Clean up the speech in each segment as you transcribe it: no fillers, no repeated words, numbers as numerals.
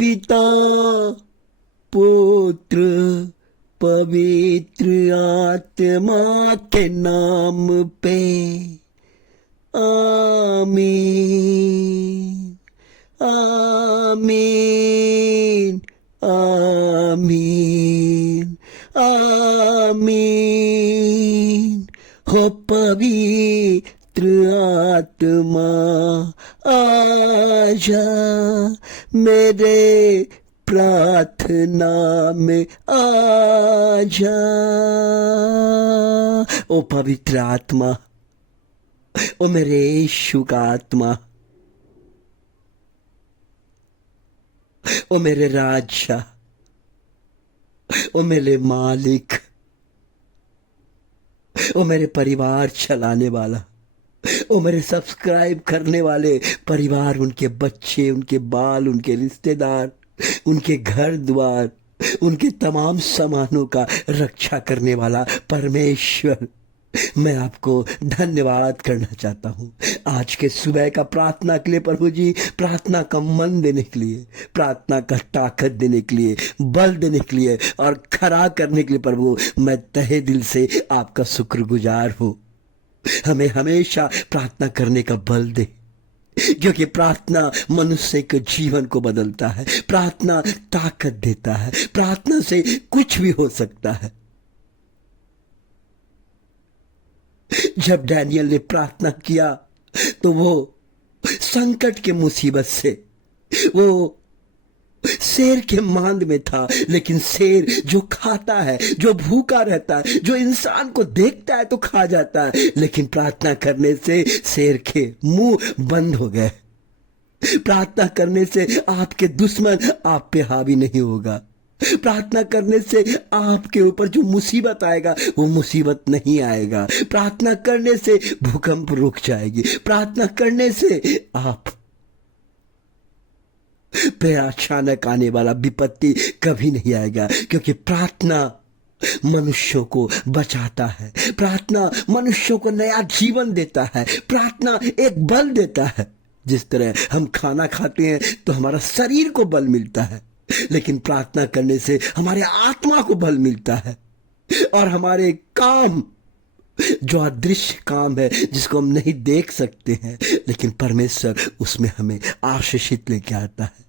पिता पुत्र पवित्र आत्मा के नाम पे आमीन आमीन आमीन आमीन। हो पवित्र आत्मा आजा मेरे प्रार्थना में आजा। ओ पवित्र आत्मा, ओ मेरे यीशु का आत्मा, ओ मेरे राजा, ओ मेरे मालिक, ओ मेरे परिवार चलाने वाला, ओ मेरे सब्सक्राइब करने वाले परिवार, उनके बच्चे, उनके बाल, उनके रिश्तेदार, उनके घर द्वार, उनके तमाम सामानों का रक्षा करने वाला परमेश्वर, मैं आपको धन्यवाद करना चाहता हूँ आज के सुबह का प्रार्थना के लिए प्रभु जी, प्रार्थना का मन देने के लिए, प्रार्थना का ताकत देने के लिए, बल देने के लिए और खड़ा करने के लिए प्रभु, मैं तहे दिल से आपका शुक्रगुजार हूँ। हमें हमेशा प्रार्थना करने का बल दे, क्योंकि प्रार्थना मनुष्य के जीवन को बदलता है, प्रार्थना ताकत देता है, प्रार्थना से कुछ भी हो सकता है। जब डैनियल ने प्रार्थना किया तो वो संकट के मुसीबत से, वो शेर के मांद में था, लेकिन शेर जो खाता है, जो भूखा रहता है, जो इंसान को देखता है तो खा जाता है, लेकिन प्रार्थना करने से शेर के मुंह बंद हो गए। प्रार्थना करने से आपके दुश्मन आप पे हावी नहीं होगा। प्रार्थना करने से आपके ऊपर जो मुसीबत आएगा वो मुसीबत नहीं आएगा। प्रार्थना करने से भूकंप रुक जाएगी। प्रार्थना करने से आप पे अचानक आने वाला विपत्ति कभी नहीं आएगा, क्योंकि प्रार्थना मनुष्यों को बचाता है, प्रार्थना मनुष्यों को नया जीवन देता है, प्रार्थना एक बल देता है। जिस तरह हम खाना खाते हैं तो हमारा शरीर को बल मिलता है, लेकिन प्रार्थना करने से हमारे आत्मा को बल मिलता है, और हमारे काम, जो अदृश्य काम है जिसको हम नहीं देख सकते हैं, लेकिन परमेश्वर उसमें हमें आशीषित लेके आता है।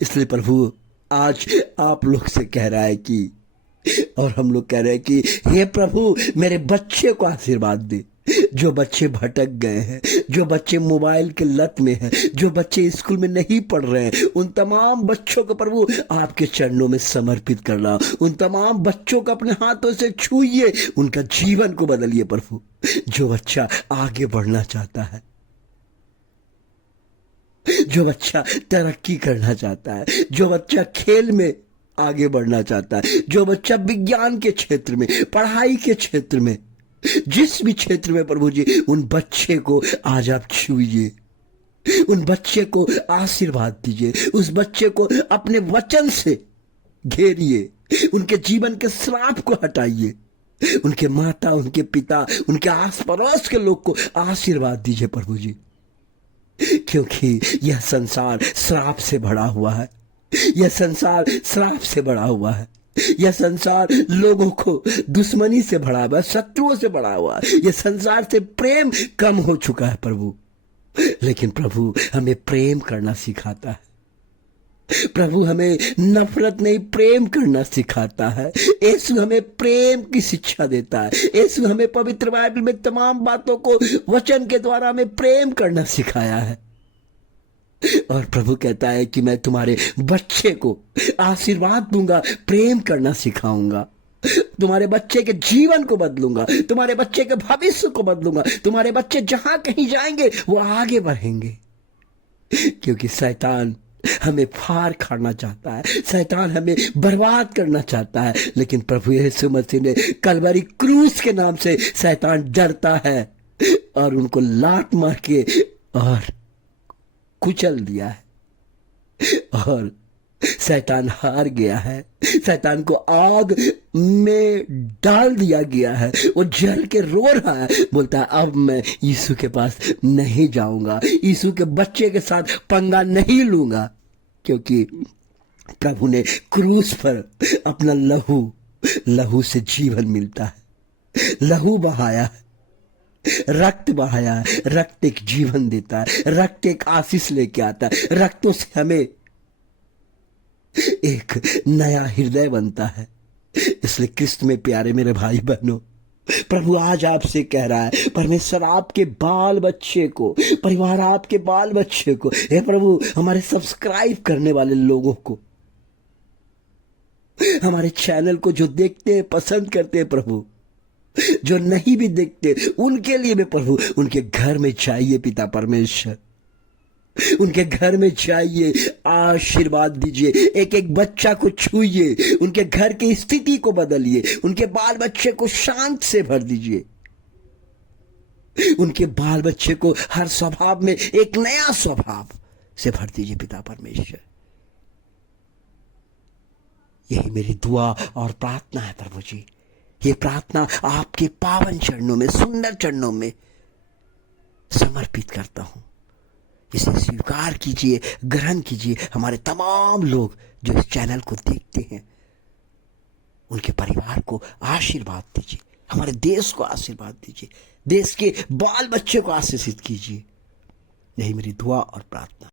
इसलिए प्रभु आज आप लोग से कह रहा है कि, और हम लोग कह रहे हैं कि हे प्रभु मेरे बच्चे को आशीर्वाद दे। जो बच्चे भटक गए हैं, जो बच्चे मोबाइल के लत में हैं, जो बच्चे स्कूल में नहीं पढ़ रहे हैं, उन तमाम बच्चों को प्रभु आपके चरणों में समर्पित कर रहा हूं। उन तमाम बच्चों को अपने हाथों से छूइए, उनका जीवन को बदलिए प्रभु। जो बच्चा आगे बढ़ना चाहता है, जो बच्चा तरक्की करना चाहता है, जो बच्चा खेल में आगे बढ़ना चाहता है, जो बच्चा विज्ञान के क्षेत्र में, पढ़ाई के क्षेत्र में, जिस भी क्षेत्र में प्रभु जी, उन बच्चे को आज आप छूइए, उन बच्चे को आशीर्वाद दीजिए, उस बच्चे को अपने वचन से घेरिए, उनके जीवन के श्राप को हटाइए, उनके माता, उनके पिता, उनके आस पड़ोस के लोग को आशीर्वाद दीजिए प्रभु जी, क्योंकि यह संसार श्राप से भरा हुआ है, यह संसार श्राप से भरा हुआ है, यह संसार लोगों को दुश्मनी से भरा हुआ है, शत्रुओं से भरा हुआ है, यह संसार से प्रेम कम हो चुका है प्रभु। लेकिन प्रभु हमें प्रेम करना सिखाता है, प्रभु हमें नफरत नहीं प्रेम करना सिखाता है। यीशु हमें प्रेम की शिक्षा देता है। यीशु हमें पवित्र बाइबल में तमाम बातों को वचन के द्वारा हमें प्रेम करना सिखाया है। और प्रभु कहता है कि मैं तुम्हारे बच्चे को आशीर्वाद दूंगा, प्रेम करना सिखाऊंगा, तुम्हारे बच्चे के जीवन को बदलूंगा, तुम्हारे बच्चे के भविष्य को बदलूंगा, तुम्हारे बच्चे जहां कहीं जाएंगे वो आगे बढ़ेंगे। क्योंकि शैतान हमें फाड़ खाना चाहता है, शैतान हमें बर्बाद करना चाहता है, लेकिन प्रभु यीशु मसीह ने कलवरी क्रूस के नाम से शैतान डरता है और उनको लात मार के और कुचल दिया है, और शैतान हार गया है। शैतान को आग में डाल दिया गया है, वो जल के रो रहा है, बोलता है अब मैं यीशु के पास नहीं जाऊंगा, यीशु के बच्चे के साथ पंगा नहीं लूंगा, क्योंकि प्रभु ने क्रूस पर अपना लहू से जीवन मिलता है, लहू बहाया, रक्त बहाया। रक्त एक जीवन देता है, रक्त एक आशीष लेके आता है, रक्तों से हमें एक नया हृदय बनता है। इसलिए क्रिस्त में प्यारे मेरे भाई बहनों, प्रभु आज आपसे कह रहा है, परमेश्वर आपके बाल बच्चे को, परिवार आपके बाल बच्चे को, हे प्रभु हमारे सब्सक्राइब करने वाले लोगों को, हमारे चैनल को जो देखते हैं, पसंद करते हैं, प्रभु जो नहीं भी देखते उनके लिए भी प्रभु उनके घर में जाइए पिता परमेश्वर, उनके घर में जाइए, आशीर्वाद दीजिए, एक एक बच्चा को छूइए, उनके घर की स्थिति को बदलिए, उनके बाल बच्चे को शांत से भर दीजिए, उनके बाल बच्चे को हर स्वभाव में एक नया स्वभाव से भर दीजिए पिता परमेश्वर। यही मेरी दुआ और प्रार्थना है प्रभु जी। ये प्रार्थना आपके पावन चरणों में, सुंदर चरणों में समर्पित करता हूं। इसे स्वीकार कीजिए, ग्रहण कीजिए। हमारे तमाम लोग जो इस चैनल को देखते हैं, उनके परिवार को आशीर्वाद दीजिए, हमारे देश को आशीर्वाद दीजिए, देश के बाल बच्चे को आशीषित कीजिए। यही मेरी दुआ और प्रार्थना।